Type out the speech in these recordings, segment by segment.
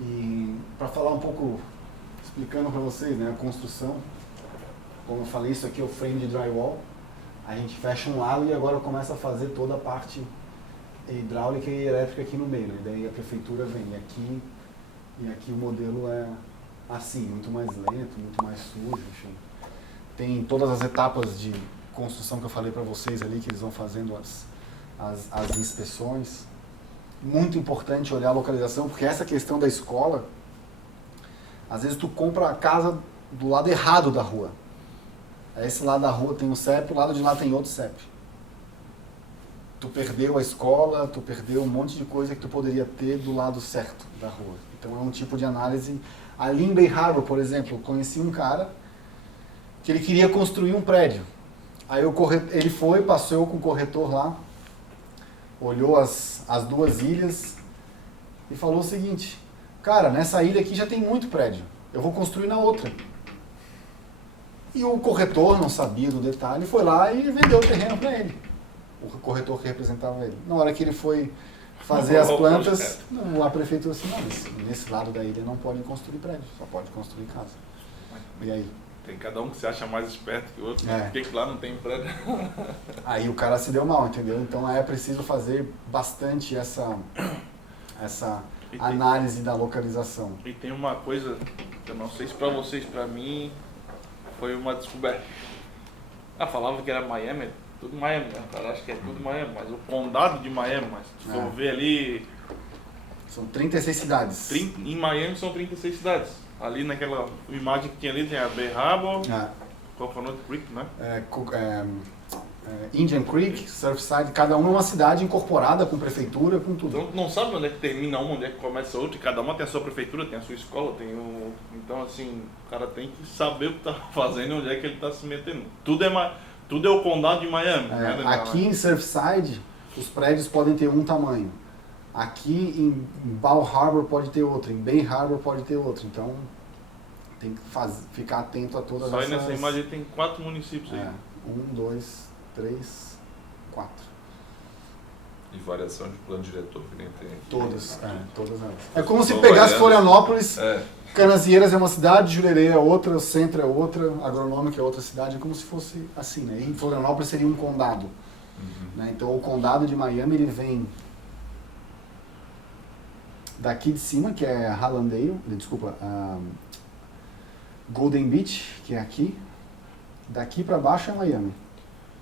E para falar um pouco, explicando para vocês, né, a construção, como eu falei, isso aqui é o frame de drywall, a gente fecha um lado e agora começa a fazer toda a parte hidráulica e elétrica aqui no meio, né? Daí a prefeitura vem e aqui o modelo é assim, muito mais lento, muito mais sujo, enfim. Tem todas as etapas de construção que eu falei para vocês ali, que eles vão fazendo as inspeções. Muito importante olhar a localização, porque essa questão da escola, às vezes tu compra a casa do lado errado da rua. Esse lado da rua tem um CEP, o lado de lá tem outro CEP. Tu perdeu a escola, tu perdeu um monte de coisa que tu poderia ter do lado certo da rua. Então é um tipo de análise. Ali em Bay Harbor, por exemplo, eu conheci um cara que ele queria construir um prédio. Aí ele foi, passou com o corretor lá, olhou as duas ilhas e falou o seguinte: cara, nessa ilha aqui já tem muito prédio, eu vou construir na outra. E o corretor não sabia do detalhe, foi lá e vendeu o terreno para ele. O corretor que representava ele. Na hora que ele foi fazer as plantas, a prefeitura disse: não, mas nesse lado da ilha não podem construir prédio, só pode construir casa. E aí? Tem cada um que se acha mais esperto que o outro, É. Por que lá não tem prédio? Aí o cara se deu mal, entendeu? Então é preciso fazer bastante essa análise da localização. E tem uma coisa, que eu não sei se pra vocês, pra mim, foi uma descoberta. Falava que era Miami, tudo Miami, né? Cara, acho que é tudo Miami, mas o condado de Miami, mas se for ver ali... São 36 cidades. Em Miami são 36 cidades. Ali naquela imagem que tinha ali, tem a Bay Harbor, Coconut Creek, né? Indian Creek, Surfside, cada uma é uma cidade incorporada com prefeitura, com tudo. Então não sabe onde é que termina uma, onde é que começa outra, e cada uma tem a sua prefeitura, tem a sua escola, tem o... Então assim, o cara tem que saber o que está fazendo e onde é que ele está se metendo. Tudo é o condado de Miami. Né? Aqui em Surfside, os prédios podem ter um tamanho. Aqui em Bal Harbor pode ter outro, em Bay Harbor pode ter outro. Então tem que ficar atento a todas essas... Só aí nessa imagem tem 4 municípios aí. 1, 2, 3, 4. E variação de plano diretor que nem tem. Todas elas. É como se pegasse Florianópolis, Canasvieiras é uma cidade, Jurerê é outra, o Centro é outra, Agronômica é outra cidade, é como se fosse assim, né? E Florianópolis seria um condado. Né? Então o condado de Miami, ele vem daqui de cima, que é Golden Beach, que é aqui. Daqui para baixo é Miami.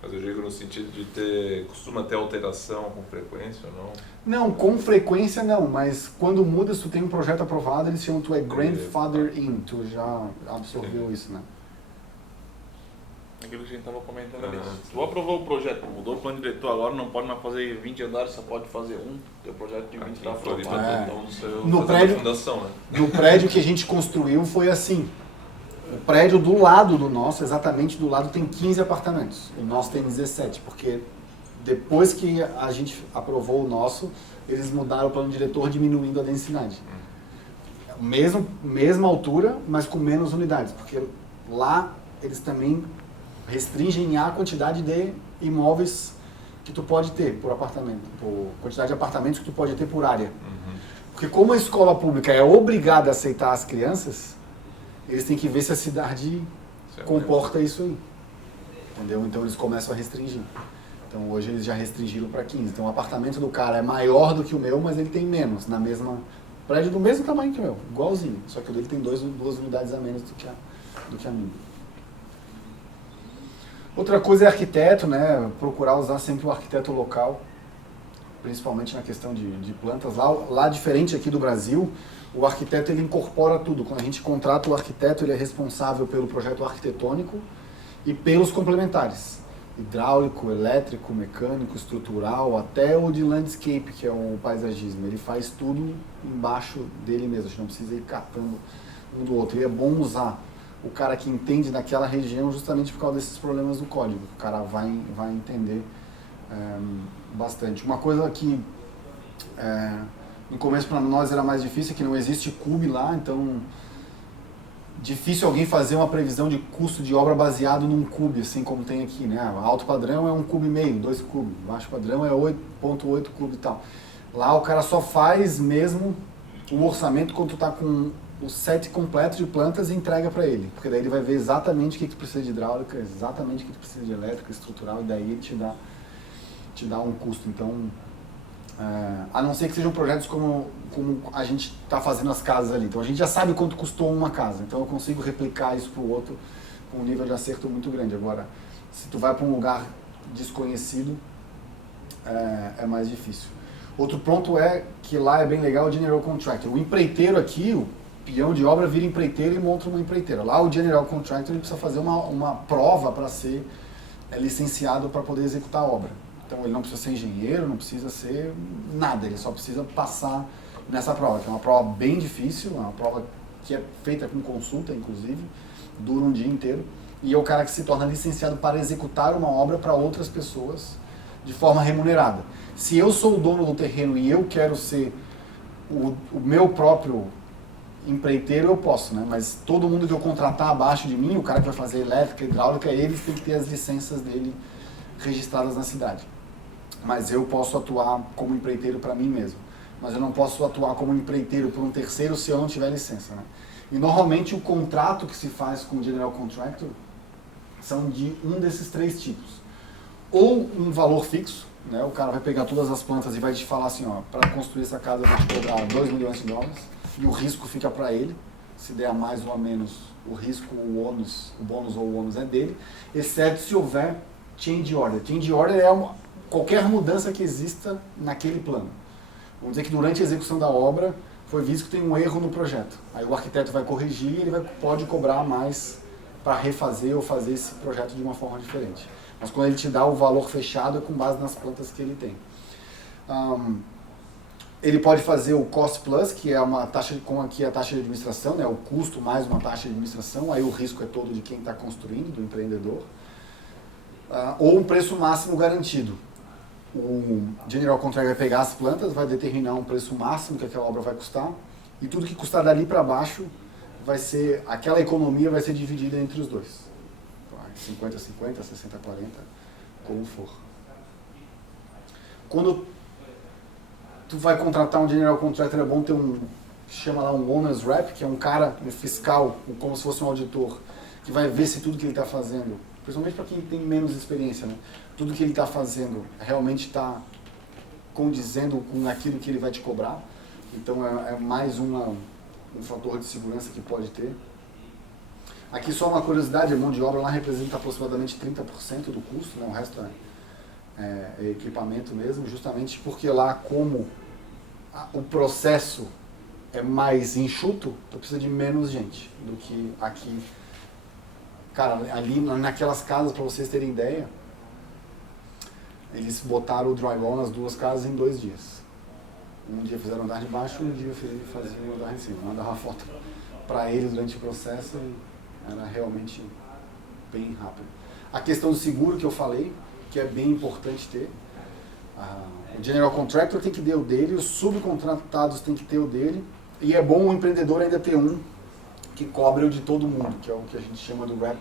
Mas eu digo no sentido de costuma ter alteração com frequência ou não? Não, com frequência não, mas quando muda, se tu tem um projeto aprovado, eles chamam tu é grandfather in, tu já absorveu isso, né? Aquilo que a gente estava comentando ali. Se tu aprovou o projeto, mudou o plano diretor, agora não pode mais fazer 20 andares, só pode fazer um. Teu projeto de 20 está aprovado. Então, no prédio que a gente construiu foi assim. O prédio do lado do nosso, exatamente do lado, tem 15 apartamentos. O nosso tem 17, porque depois que a gente aprovou o nosso, eles mudaram o plano diretor, diminuindo a densidade. Mesma altura, mas com menos unidades, porque lá eles também restringem a quantidade de imóveis que tu pode ter por apartamento, por quantidade de apartamentos que tu pode ter por área. Porque como a escola pública é obrigada a aceitar as crianças, eles têm que ver se a cidade comporta isso aí. Entendeu? Então eles começam a restringir. Então hoje eles já restringiram para 15. Então o apartamento do cara é maior do que o meu, mas ele tem menos, na mesma... Prédio do mesmo tamanho que o meu, igualzinho. Só que o dele tem 2 unidades a menos do que a minha. Outra coisa é arquiteto, né? Procurar usar sempre o arquiteto local, principalmente na questão de plantas. Lá diferente aqui do Brasil, o arquiteto ele incorpora tudo. Quando a gente contrata o arquiteto, ele é responsável pelo projeto arquitetônico e pelos complementares. Hidráulico, elétrico, mecânico, estrutural, até o de landscape, que é o paisagismo. Ele faz tudo embaixo dele mesmo, a gente não precisa ir catando um do outro. E é bom usar o cara que entende daquela região justamente por causa desses problemas do código. O cara vai entender bastante. Uma coisa que no começo para nós era mais difícil, que não existe CUB lá, então difícil alguém fazer uma previsão de custo de obra baseado num CUB, assim como tem aqui, né? Alto padrão é 1,5 CUB, 2 CUB, baixo padrão é 8,8 CUB e tal. Lá o cara só faz mesmo o orçamento quando tu está com o set completo de plantas e entrega para ele. Porque daí ele vai ver exatamente o que precisa de hidráulica, exatamente o que precisa de elétrica, estrutural, e daí ele te dá um custo. Então, a não ser que sejam projetos como a gente está fazendo as casas ali. Então a gente já sabe quanto custou uma casa, então eu consigo replicar isso para o outro com um nível de acerto muito grande. Agora, se tu vai para um lugar desconhecido, é mais difícil. Outro ponto é que lá é bem legal o General Contractor. O empreiteiro aqui, o peão de obra vira empreiteiro e monta uma empreiteira. Lá o General Contractor ele precisa fazer uma prova para ser licenciado para poder executar a obra. Então ele não precisa ser engenheiro, não precisa ser nada, ele só precisa passar nessa prova, que é uma prova bem difícil, uma prova que é feita com consulta, inclusive, dura um dia inteiro, e é o cara que se torna licenciado para executar uma obra para outras pessoas de forma remunerada. Se eu sou o dono do terreno e eu quero ser o meu próprio empreiteiro, eu posso, né? Mas todo mundo que eu contratar abaixo de mim, o cara que vai fazer elétrica, hidráulica, eles têm que ter as licenças dele registradas na cidade. Mas eu posso atuar como empreiteiro para mim mesmo. Mas eu não posso atuar como empreiteiro por um terceiro se eu não tiver licença, né? E normalmente o contrato que se faz com o General Contractor são de um desses 3 tipos. Ou um valor fixo, né? O cara vai pegar todas as plantas e vai te falar assim, ó, para construir essa casa eu vou te cobrar $2 milhões, e o risco fica para ele. Se der a mais ou a menos, o risco, o bônus ou o ônus é dele, exceto se houver change order. Change order é qualquer mudança que exista naquele plano. Vamos dizer que durante a execução da obra foi visto que tem um erro no projeto. Aí o arquiteto vai corrigir e ele pode cobrar mais para refazer ou fazer esse projeto de uma forma diferente. Mas quando ele te dá o valor fechado é com base nas plantas que ele tem. Ele pode fazer o cost plus, que é uma taxa, com aqui a taxa de administração, né, o custo mais uma taxa de administração, aí o risco é todo de quem está construindo, do empreendedor. Ou um preço máximo garantido. O General Contractor vai pegar as plantas, vai determinar um preço máximo que aquela obra vai custar, e tudo que custar dali para baixo, aquela economia vai ser dividida entre os dois. 50-50, 60-40, como for. Quando tu vai contratar um General Contractor, é bom ter chama lá um Owner's Rep, que é um cara, um fiscal, como se fosse um auditor, que vai ver se tudo que ele está fazendo, principalmente para quem tem menos experiência, né? Tudo que ele está fazendo realmente está condizendo com aquilo que ele vai te cobrar. Então é mais um fator de segurança que pode ter. Aqui só uma curiosidade, a mão de obra lá representa aproximadamente 30% do custo, né? O resto é equipamento mesmo, justamente porque lá como o processo é mais enxuto, tu precisa de menos gente do que aqui. Cara, ali naquelas casas, para vocês terem ideia, eles botaram o drywall nas 2 casas em 2 dias. Um dia fizeram o andar de baixo, um dia faziam o andar em cima. Mandava foto para eles durante o processo e era realmente bem rápido. A questão do seguro que eu falei, que é bem importante ter. O General Contractor tem que ter o dele, os subcontratados têm que ter o dele, e é bom o empreendedor ainda ter um que cobre o de todo mundo, que é o que a gente chama do wrap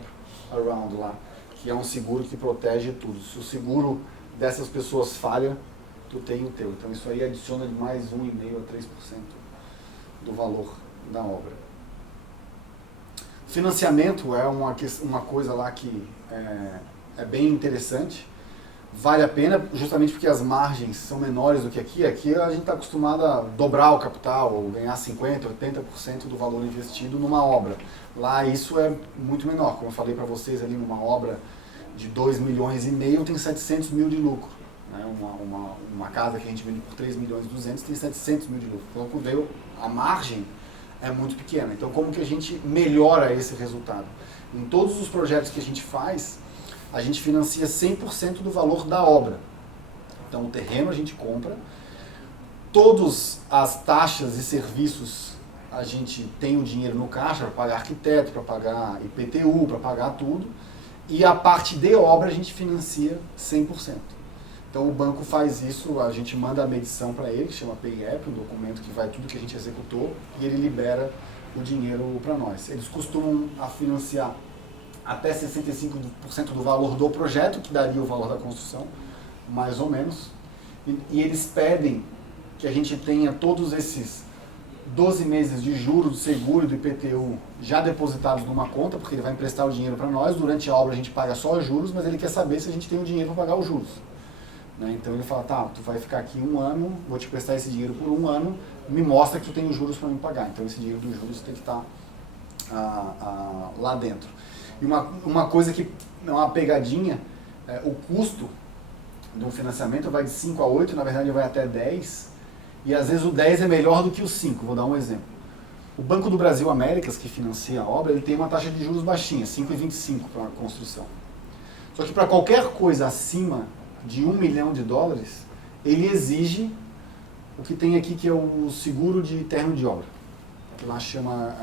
around lá, que é um seguro que protege tudo. Se o seguro dessas pessoas falha, tu tem o teu. Então isso aí adiciona de mais 1,5% a 3% do valor da obra. Financiamento é uma coisa lá que é bem interessante. Vale a pena, justamente porque as margens são menores do que aqui. Aqui a gente está acostumado a dobrar o capital, ou ganhar 50%, 80% do valor investido numa obra. Lá isso é muito menor. Como eu falei para vocês ali, numa obra de 2,5 milhões tem 700 mil de lucro. Né? Uma casa que a gente vende por 3,2 milhões tem 700 mil de lucro. Então, quando a margem é muito pequena. Então, como que a gente melhora esse resultado? Em todos os projetos que a gente faz, a gente financia 100% do valor da obra. Então, o terreno a gente compra, todas as taxas e serviços a gente tem o dinheiro no caixa para pagar arquiteto, para pagar IPTU, para pagar tudo, e a parte de obra a gente financia 100%. Então o banco faz isso, a gente manda a medição para ele, que chama PayApp, um documento que vai tudo que a gente executou, e ele libera o dinheiro para nós. Eles costumam financiar até 65% do valor do projeto, que daria o valor da construção, mais ou menos, e eles pedem que a gente tenha todos esses 12 meses de juros do seguro e do IPTU já depositados numa conta, porque ele vai emprestar o dinheiro para nós. Durante a obra a gente paga só os juros, mas ele quer saber se a gente tem o dinheiro para pagar os juros. Né? Então ele fala, tá, tu vai ficar aqui 1 ano, vou te prestar esse dinheiro por 1 ano, me mostra que tu tem os juros para me pagar. Então esse dinheiro dos juros tem que estar lá dentro. E uma coisa que é uma pegadinha, o custo do financiamento vai de 5 a 8, na verdade vai até 10, e às vezes o 10 é melhor do que o 5, vou dar um exemplo. O Banco do Brasil Américas, que financia a obra, ele tem uma taxa de juros baixinha, 5,25 para a construção. Só que para qualquer coisa acima de $1 milhão, ele exige o que tem aqui, que é o seguro de término de obra, que lá chama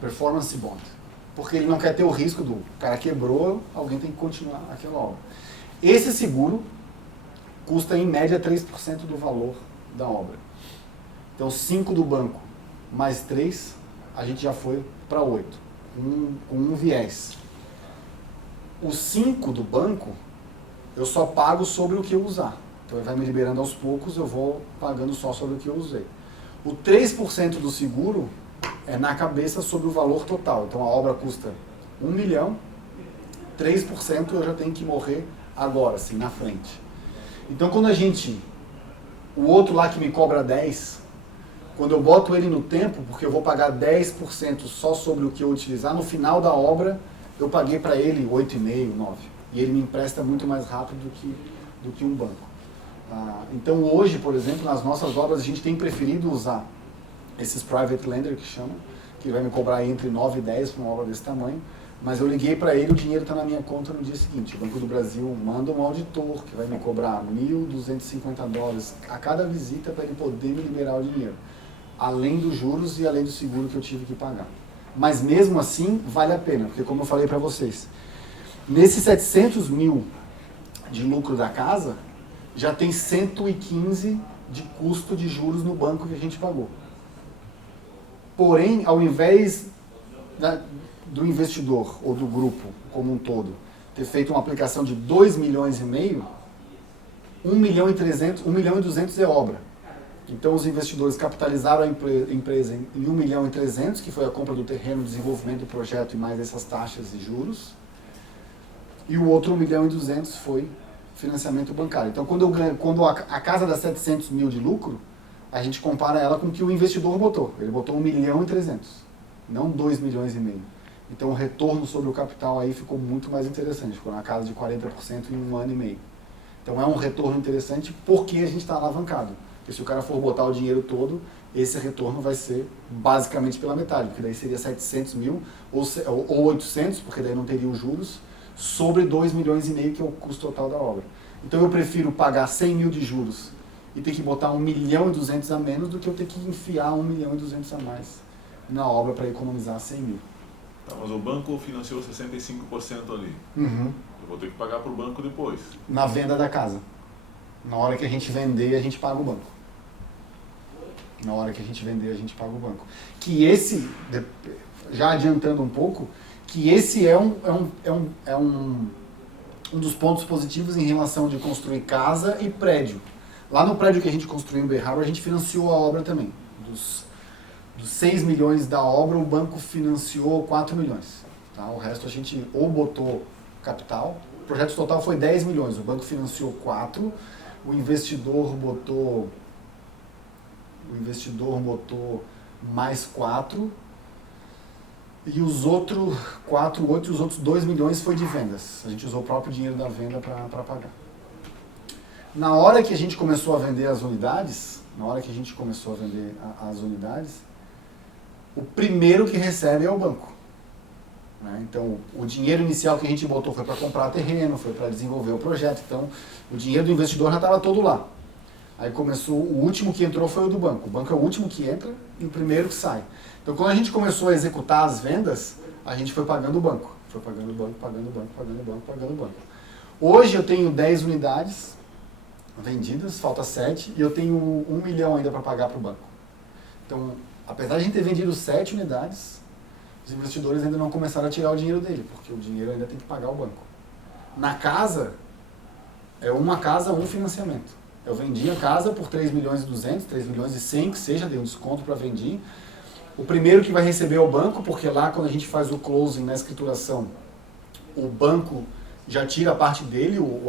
Performance Bond. Porque ele não quer ter o risco do cara quebrou, alguém tem que continuar aquela obra. Esse seguro custa em média 3% do valor da obra. Então 5 do banco mais 3, a gente já foi para 8, com um viés. O 5 do banco, eu só pago sobre o que eu usar. Então ele vai me liberando aos poucos, eu vou pagando só sobre o que eu usei. O 3% do seguro é na cabeça sobre o valor total. Então a obra custa 1 milhão, 3% eu já tenho que morrer agora, assim, na frente. Então quando o outro lá que me cobra 10, quando eu boto ele no tempo, porque eu vou pagar 10% só sobre o que eu utilizar, no final da obra eu paguei para ele 8,5, 9. E ele me empresta muito mais rápido do que um banco. Então hoje, por exemplo, nas nossas obras a gente tem preferido usar esses private lender que chamam, que vai me cobrar entre 9 e 10 para uma obra desse tamanho, mas eu liguei para ele, o dinheiro está na minha conta no dia seguinte. O Banco do Brasil manda um auditor que vai me cobrar $1.250 a cada visita para ele poder me liberar o dinheiro, além dos juros e além do seguro que eu tive que pagar. Mas mesmo assim, vale a pena, porque como eu falei para vocês, nesses 700 mil de lucro da casa, já tem 115 de custo de juros no banco que a gente pagou. Porém, ao invés do investidor ou do grupo como um todo ter feito uma aplicação de 2,5 milhões, 1 milhão e 300, 1 milhão e 200 é obra. Então os investidores capitalizaram a empresa em 1 milhão e 300, que foi a compra do terreno, desenvolvimento do projeto e mais essas taxas e juros. E o outro 1 milhão e 200 foi financiamento bancário. Então quando a casa dá 700 mil de lucro, a gente compara ela com o que o investidor botou. Ele botou 1 milhão e 300, não 2,5 milhões. Então o retorno sobre o capital aí ficou muito mais interessante, ficou na casa de 40% em 1 ano e meio. Então é um retorno interessante porque a gente está alavancado. Porque se o cara for botar o dinheiro todo, esse retorno vai ser basicamente pela metade, porque daí seria 700 mil ou 800, porque daí não teria os juros, sobre 2,5 milhões, que é o custo total da obra. Então eu prefiro pagar 100 mil de juros e ter que botar 1 milhão e 200 a menos do que eu ter que enfiar 1 milhão e 200 a mais na obra para economizar 100 mil. Tá, mas o banco financiou 65% ali. Uhum. Eu vou ter que pagar para o banco depois. Na venda da casa. Na hora que a gente vender, a gente paga o banco. Na hora que a gente vender, a gente paga o banco. Que esse, já adiantando um pouco, que esse é um dos pontos positivos em relação de construir casa e prédio. Lá no prédio que a gente construiu em Bay Harbor, a gente financiou a obra também. Dos 6 milhões da obra, o banco financiou 4 milhões. Tá? O resto a gente ou botou capital, o projeto total foi 10 milhões, o banco financiou 4, o investidor botou mais 4, e os outros 4, 8, os outros 2 milhões foi de vendas. A gente usou o próprio dinheiro da venda para pagar. Na hora que a gente começou a vender as unidades, o primeiro que recebe é o banco. Né? Então, o dinheiro inicial que a gente botou foi para comprar terreno, foi para desenvolver o projeto. Então, o dinheiro do investidor já estava todo lá. Aí começou, o último que entrou foi o do banco. O banco é o último que entra e o primeiro que sai. Então, quando a gente começou a executar as vendas, a gente foi pagando o banco. Foi pagando o banco, pagando o banco, pagando o banco, pagando o banco. Hoje eu tenho 10 unidades vendidas, falta 7, e eu tenho 1 milhão ainda para pagar para o banco. Então, apesar de a gente ter vendido 7 unidades, os investidores ainda não começaram a tirar o dinheiro dele, porque o dinheiro ainda tem que pagar o banco. Na casa, é uma casa, um financiamento. Eu vendi a casa por 3 milhões e 200, 3 milhões e 100, que seja, dei um desconto para vender. O primeiro que vai receber é o banco, porque lá quando a gente faz o closing na escrituração, o banco já tira a parte dele, o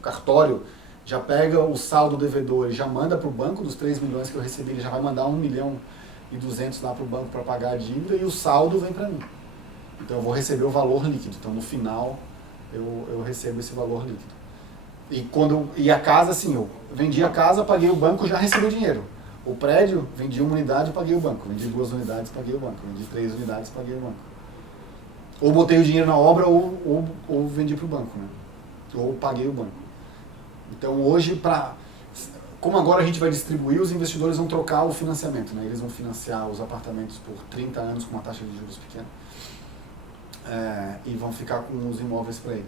cartório já pega o saldo devedor e já manda para o banco, dos 3 milhões que eu recebi, ele já vai mandar 1.200.000 lá para o banco para pagar a dívida e o saldo vem para mim. Então eu vou receber o valor líquido, então no final eu recebo esse valor líquido. E a casa, assim, eu vendi a casa, paguei o banco, já recebi o dinheiro. O prédio, vendi 1 unidade, paguei o banco. Vendi 2 unidades, paguei o banco. Vendi 3 unidades, paguei o banco. Ou botei o dinheiro na obra ou vendi para o banco, né? Ou paguei o banco. Então hoje, como agora a gente vai distribuir, os investidores vão trocar o financiamento, né? Eles vão financiar os apartamentos por 30 anos com uma taxa de juros pequena. E vão ficar com os imóveis para ele.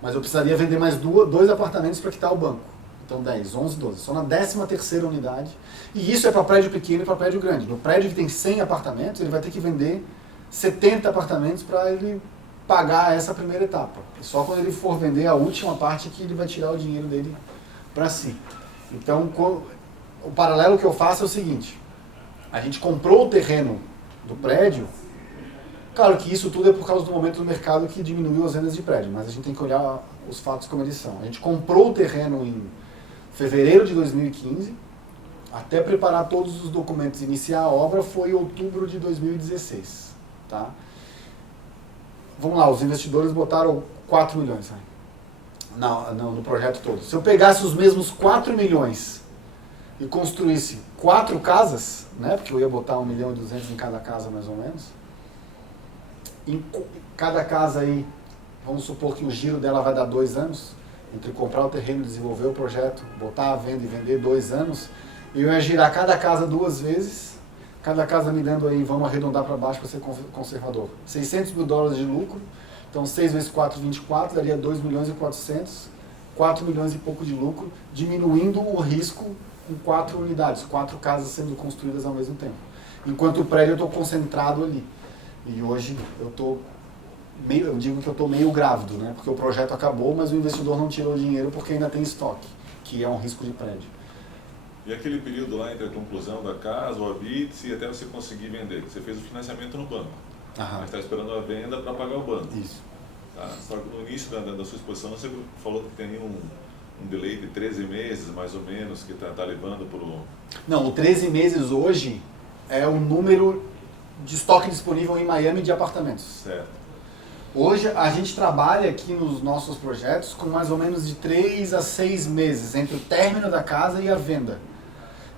Mas eu precisaria vender mais 2 apartamentos para quitar o banco. Então 10, 11, 12. Só na 13ª unidade. E isso é para prédio pequeno e para prédio grande. No prédio que tem 100 apartamentos, ele vai ter que vender 70 apartamentos para ele pagar essa primeira etapa. E só quando ele for vender a última parte que ele vai tirar o dinheiro dele para si. Então o paralelo que eu faço é o seguinte. A gente comprou o terreno do prédio. Claro que isso tudo é por causa do momento do mercado que diminuiu as vendas de prédio, mas a gente tem que olhar os fatos como eles são. A gente comprou o terreno em fevereiro de 2015, até preparar todos os documentos e iniciar a obra foi em outubro de 2016. Tá? Vamos lá, os investidores botaram 4 milhões no projeto todo. Se eu pegasse os mesmos 4 milhões e construísse 4 casas, né, porque eu ia botar 1.2 milhão em cada casa mais ou menos, em cada casa aí, vamos supor que o giro dela vai dar 2 anos, entre comprar o terreno, desenvolver o projeto, botar a venda e vender 2 anos, eu ia girar cada casa 2 vezes, cada casa me dando aí, vamos arredondar para baixo para ser conservador, $600 mil de lucro, então 6 vezes 4, 24, daria 2 milhões e 400, 4 milhões e pouco de lucro, diminuindo o risco em 4 unidades, 4 casas sendo construídas ao mesmo tempo. Enquanto o prédio eu estou concentrado ali. E hoje eu digo que eu estou meio grávido, né? Porque o projeto acabou, mas o investidor não tirou o dinheiro porque ainda tem estoque, que é um risco de prédio. E aquele período lá entre a conclusão da casa, o habite e até você conseguir vender? Você fez o financiamento no banco, mas está esperando a venda para pagar o banco. Isso. Tá? Só que no início da sua exposição você falou que tem um delay de 13 meses, mais ou menos, que está levando para o... Não, o 13 meses hoje é o número de estoque disponível em Miami de apartamentos. Certo. Hoje a gente trabalha aqui nos nossos projetos com mais ou menos de 3 a 6 meses entre o término da casa e a venda.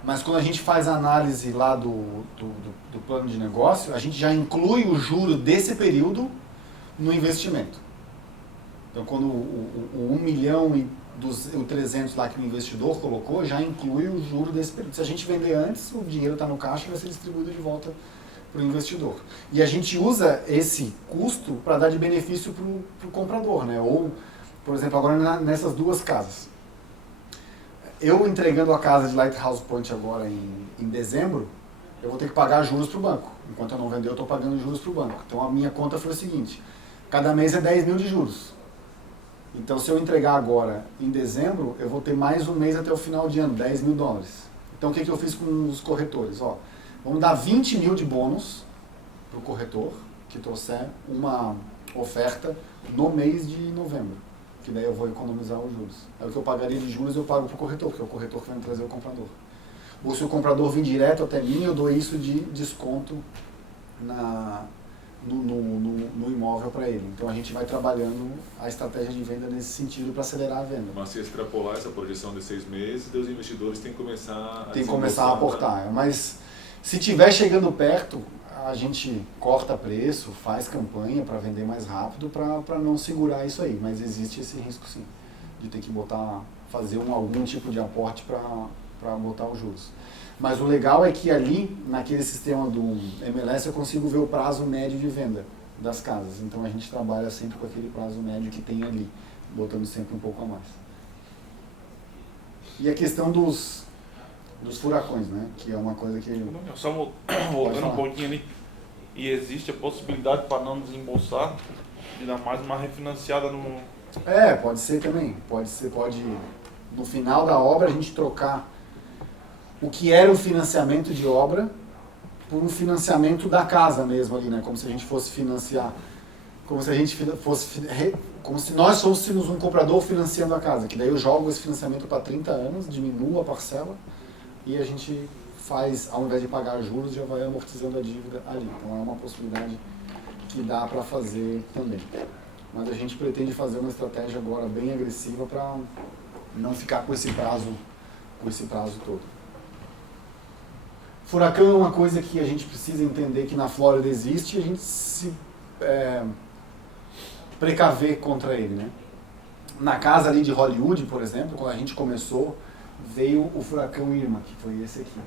Mas quando a gente faz a análise lá do plano de negócio, a gente já inclui o juro desse período no investimento. Então quando o 1 milhão e 300 lá que o investidor colocou, já inclui o juro desse período. Se a gente vender antes, o dinheiro está no caixa e vai ser distribuído de volta para o investidor. E a gente usa esse custo para dar de benefício para o comprador, né? Ou, por exemplo, agora nessas 2 casas. Eu entregando a casa de Lighthouse Point agora em dezembro, eu vou ter que pagar juros para o banco. Enquanto eu não vender, eu estou pagando juros para o banco. Então a minha conta foi o seguinte, cada mês é 10 mil de juros. Então se eu entregar agora em dezembro, eu vou ter mais um mês até o final de ano, $10 mil. Então o que eu fiz com os corretores? Vamos dar 20 mil de bônus para o corretor, que trouxer uma oferta no mês de novembro, que daí eu vou economizar os juros. Aí o que eu pagaria de juros eu pago para o corretor, porque é o corretor que vai me trazer o comprador. Ou se o comprador vir direto até mim, eu dou isso de desconto no imóvel para ele. Então a gente vai trabalhando a estratégia de venda nesse sentido para acelerar a venda. Mas se extrapolar essa projeção de 6 meses, os investidores têm que começar a aportar. Mas se estiver chegando perto, a gente corta preço, faz campanha para vender mais rápido para não segurar isso aí. Mas existe esse risco sim, de ter que fazer algum tipo de aporte para botar os juros. Mas o legal é que ali, naquele sistema do MLS, eu consigo ver o prazo médio de venda das casas. Então a gente trabalha sempre com aquele prazo médio que tem ali, botando sempre um pouco a mais. E a questão dos furacões, né? Que é uma coisa que... Só voltando um pouquinho ali, e existe a possibilidade para não desembolsar de dar mais uma refinanciada no... Pode ser também. Pode. No final da obra a gente trocar o que era o financiamento de obra por um financiamento da casa mesmo ali, né? Como se a gente fosse financiar, como se nós fôssemos um comprador financiando a casa, que daí eu jogo esse financiamento para 30 anos, diminuo a parcela e a gente faz, ao invés de pagar juros, já vai amortizando a dívida ali. Então é uma possibilidade que dá para fazer também. Mas a gente pretende fazer uma estratégia agora bem agressiva para não ficar com esse prazo todo. Furacão é uma coisa que a gente precisa entender que na Flórida existe e a gente se precaver contra ele, né? Na casa ali de Hollywood, por exemplo, quando a gente começou, veio o furacão Irma, que foi esse aqui.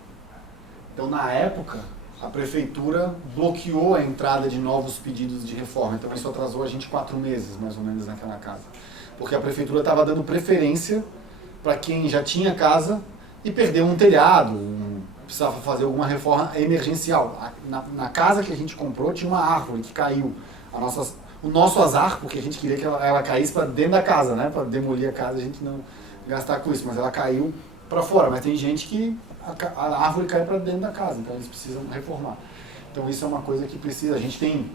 Então, na época, a prefeitura bloqueou a entrada de novos pedidos de reforma. Então, isso atrasou a gente 4 meses, mais ou menos, naquela casa. Porque a prefeitura estava dando preferência para quem já tinha casa e perdeu um telhado, precisava fazer alguma reforma emergencial. Na casa que a gente comprou, tinha uma árvore que caiu. O nosso azar, porque a gente queria que ela caísse para dentro da casa, né? Para demolir a casa, a gente não gastar com isso. Mas ela caiu para fora. Mas tem gente que a árvore cai para dentro da casa, então eles precisam reformar. Então isso é uma coisa que precisa. A gente tem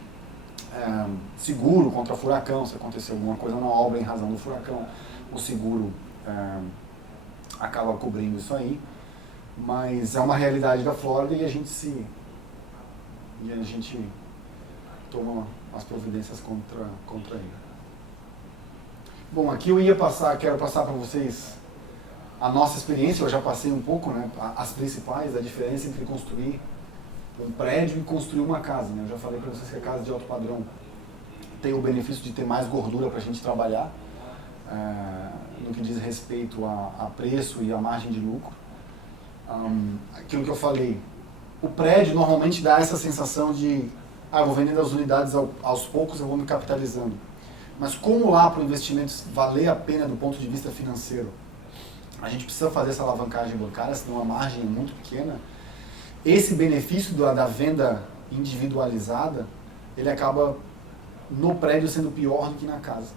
seguro contra furacão, se acontecer alguma coisa na obra em razão do furacão, o seguro acaba cobrindo isso aí. Mas é uma realidade da Flórida e a gente toma as providências contra ele. Bom, aqui quero passar para vocês a nossa experiência. Eu já passei um pouco, né, as principais, a diferença entre construir um prédio e construir uma casa, né? Eu já falei para vocês que a casa de alto padrão tem o benefício de ter mais gordura para a gente trabalhar, no que diz respeito a preço e a margem de lucro. Aquilo que eu falei, o prédio normalmente dá essa sensação de eu vou vendendo as unidades aos poucos, eu vou me capitalizando. Mas como lá para o investimento valer a pena do ponto de vista financeiro, a gente precisa fazer essa alavancagem bancária, senão a margem é muito pequena. Esse benefício da venda individualizada, ele acaba no prédio sendo pior do que na casa.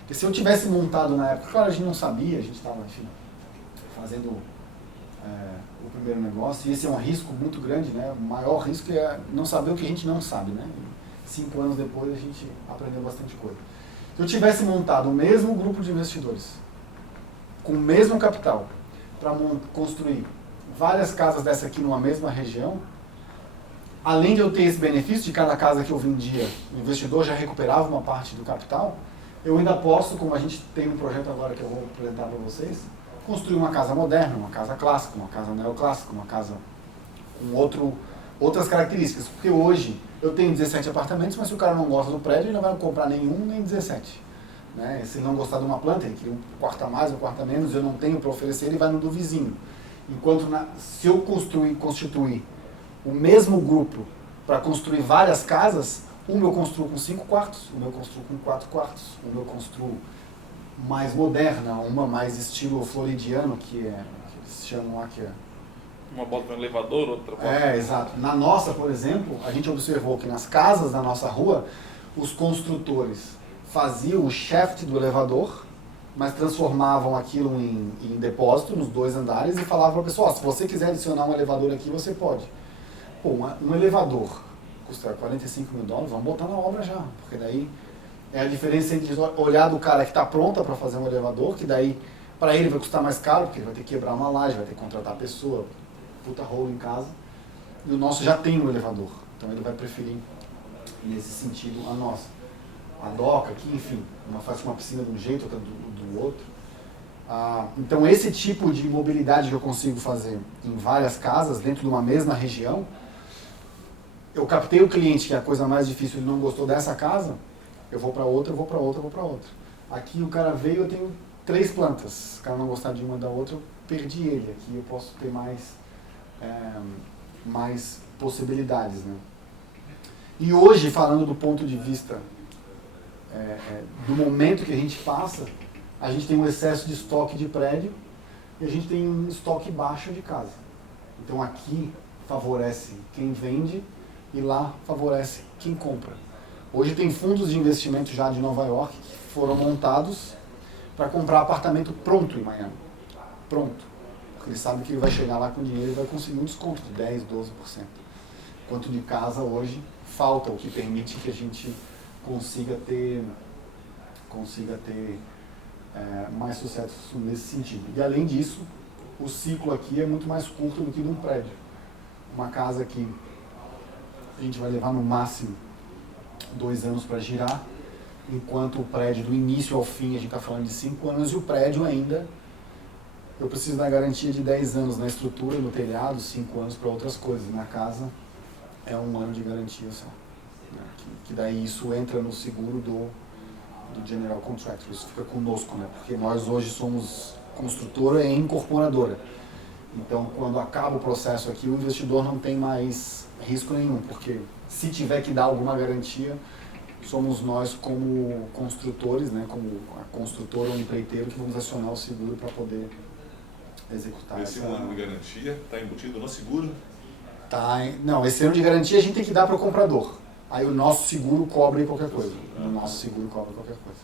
Porque se eu tivesse montado na época, claro, a gente não sabia, a gente estava fazendo o primeiro negócio, e esse é um risco muito grande, né? O maior risco é não saber o que a gente não sabe, né? 5 anos depois a gente aprendeu bastante coisa. Se eu tivesse montado o mesmo grupo de investidores, com o mesmo capital, para construir várias casas dessa aqui numa mesma região, além de eu ter esse benefício de cada casa que eu vendia, o investidor já recuperava uma parte do capital, eu ainda posso, como a gente tem um projeto agora que eu vou apresentar para vocês, construir uma casa moderna, uma casa clássica, uma casa neoclássica, uma casa com outras características. Porque hoje eu tenho 17 apartamentos, mas se o cara não gosta do prédio, ele não vai comprar nenhum nem 17. Né? Se ele não gostar de uma planta, ele quer um quarto a mais, um quarto a menos, eu não tenho para oferecer, ele vai no do vizinho. Enquanto se eu constituir o mesmo grupo para construir várias casas, um eu construo com 5 quartos, um eu construo com 4 quartos, um eu construo mais moderna, uma mais estilo floridiano, que eles chamam lá que é... Uma bota no elevador, outra bota... exato. Na nossa, por exemplo, a gente observou que nas casas da nossa rua, os construtores faziam o shaft do elevador, mas transformavam aquilo em depósito nos 2 andares e falavam para a pessoa, se você quiser adicionar um elevador aqui, você pode. Pô, um elevador custa $45 mil, vamos botar na obra já, porque daí é a diferença entre olhar do cara que está pronta para fazer um elevador, que daí para ele vai custar mais caro, porque ele vai ter que quebrar uma laje, vai ter que contratar a pessoa, puta rolo em casa, e o nosso já tem um elevador, então ele vai preferir nesse sentido a nossa. A doca aqui, enfim, uma faz uma piscina de um jeito, outra do outro. Então esse tipo de mobilidade que eu consigo fazer em várias casas, dentro de uma mesma região, eu captei o cliente, que é a coisa mais difícil, ele não gostou dessa casa, eu vou para outra, eu vou para outra, eu vou para outra. Aqui o cara veio, eu tenho 3 plantas. Se o cara não gostar de uma da outra, eu perdi ele. Aqui eu posso ter mais possibilidades, né? E hoje, falando do ponto de vista do momento que a gente passa, a gente tem um excesso de estoque de prédio e a gente tem um estoque baixo de casa. Então aqui favorece quem vende e lá favorece quem compra. Hoje tem fundos de investimento já de Nova York que foram montados para comprar apartamento pronto em Miami. Pronto. Ele sabe que ele vai chegar lá com dinheiro e vai conseguir um desconto de 10%, 12%. Enquanto de casa hoje falta o que permite que a gente consiga ter mais sucesso nesse sentido. E além disso, o ciclo aqui é muito mais curto do que de um prédio. Uma casa que a gente vai levar no máximo 2 anos para girar, enquanto o prédio do início ao fim a gente está falando de 5 anos, e o prédio ainda eu preciso da garantia de 10 anos na estrutura, no telhado, 5 anos para outras coisas. Na casa é 1 ano de garantia só. Né? Que daí isso entra no seguro do General Contractor, isso fica conosco, né? Porque nós hoje somos construtora e incorporadora. Então, quando acaba o processo aqui, o investidor não tem mais risco nenhum, porque se tiver que dar alguma garantia, somos nós como construtores, né, como a construtora ou o empreiteiro, que vamos acionar o seguro para poder executar esse 1 ano de garantia está embutido no seguro? Não, esse ano de garantia a gente tem que dar para o comprador. Aí o nosso seguro cobre qualquer coisa. O nosso seguro cobre qualquer coisa.